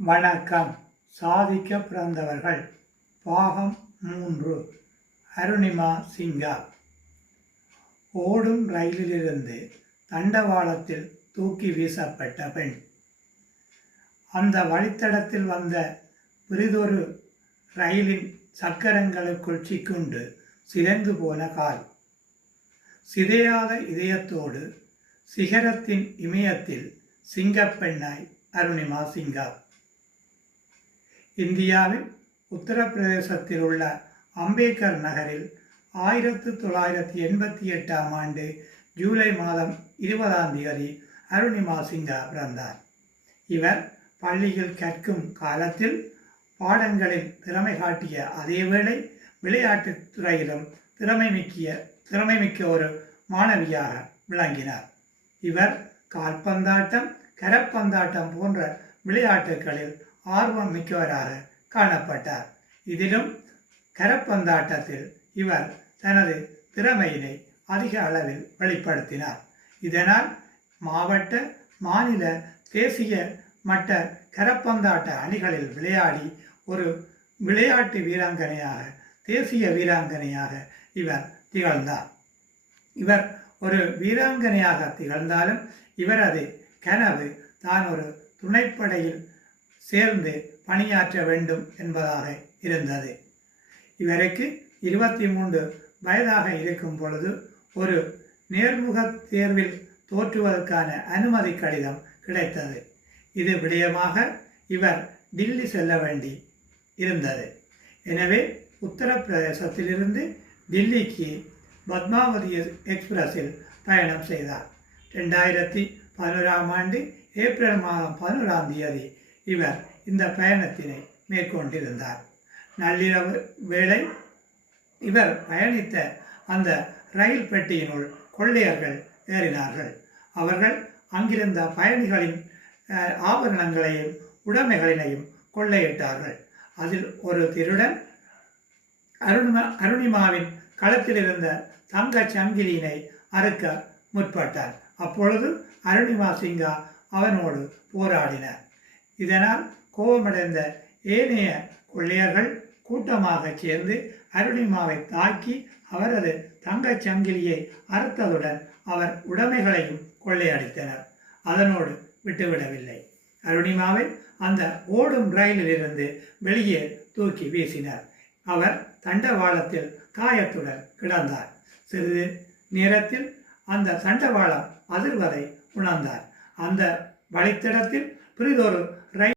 வணக்கம். சாதிக்க பிறந்தவர்கள் பாகம் 3. அருணிமா சிங்கா. ஓடும் ரயிலிலிருந்து தண்டவாளத்தில் தூக்கி வீசப்பட்ட பெண். அந்த வழித்தடத்தில் வந்த பிறிதொரு ரயிலின் சக்கரங்களுக்குள் சிக்குண்டு சிதைந்து போன கால். சிதையாத இதயத்தோடு சிகரத்தின் இமயத்தில் சிங்கப்பெண்ணாய் அருணிமா சிங்கா. இந்தியாவின் உத்தரப்பிரதேசத்தில் உள்ள அம்பேத்கர் நகரில் 1988ஆம் ஆண்டு ஜூலை மாதம் 20ஆம் அருணிமா சிங்கா பிறந்தார். இவர் பள்ளியில் கற்கும் காலத்தில் பாடங்களில் திறமை காட்டிய அதேவேளை விளையாட்டுத் துறையிலும் திறமைமிக்க ஒரு மாணவியாக விளங்கினார். இவர் கால்பந்தாட்டம், கரப்பந்தாட்டம் போன்ற விளையாட்டுகளில் ஆர்வம் மிக்கவராக காணப்பட்டார். இதிலும் கரப்பந்தாட்டத்தில் இவர் தனது திறமையினை அதிக அளவில் வெளிப்படுத்தினார். இதனால் மாவட்ட, மாநில, தேசிய மட்ட கரப்பந்தாட்ட அணிகளில் விளையாடி ஒரு விளையாட்டு வீராங்கனையாக, தேசிய வீராங்கனையாக இவர் திகழ்ந்தார். இவர் ஒரு வீராங்கனையாக திகழ்ந்தாலும் இவரது கனவு தான் ஒரு துணைப்படையில் சேர்ந்து பணியாற்ற வேண்டும் என்பதாக இருந்தது. இவருக்கு 23 வயதாக இருக்கும் பொழுது ஒரு நேர்முக தேர்வில் தோற்றுவதற்கான அனுமதி கடிதம் கிடைத்தது. இது விடயமாக இவர் டில்லி செல்ல வேண்டி இருந்தது. எனவே உத்தரப்பிரதேசத்திலிருந்து டில்லிக்கு பத்மாவதி எக்ஸ்பிரஸில் பயணம் செய்தார். 2011ஆம் ஆண்டு ஏப்ரல் மாதம் 11ஆம் தேதி இவர் இந்த பயணத்தினை மேற்கொண்டிருந்தார். நள்ளிரவு வேளை இவர் பயணித்த அந்த ரயில் பெட்டியினுள் கொள்ளையர்கள் ஏறினார்கள். அவர்கள் அங்கிருந்த பயணிகளின் ஆபரணங்களையும் உடைமைகளினையும் கொள்ளையிட்டார்கள். அதில் ஒரு திருடன் அருணிமாவின் களத்தில் இருந்த தங்க சங்கிலியினை அறுக்க முற்பட்டார். அப்பொழுது அருணிமா சிங்கா அவனோடு போராடினார். இதனால் கோபமடைந்த ஏனைய கொள்ளையர்கள் கூட்டமாக சேர்ந்து அருணிமாவை தாக்கி அவரது தங்கச் சங்கிலியை அறுத்ததுடன் அவர் உடைமைகளையும் கொள்ளையடித்தனர். அதனோடு விட்டுவிடவில்லை. அருணிமாவை அந்த ஓடும் ரயிலிலிருந்து வெளியே தூக்கி வீசினர். அவர் தண்டவாளத்தில் காயத்துடன் கிடந்தார். சிறிது நேரத்தில் அந்த தண்டவாளம் அதிர்வதை உணர்ந்தார். அந்த வழித்தடத்தில் பிறிதொரு ரயில்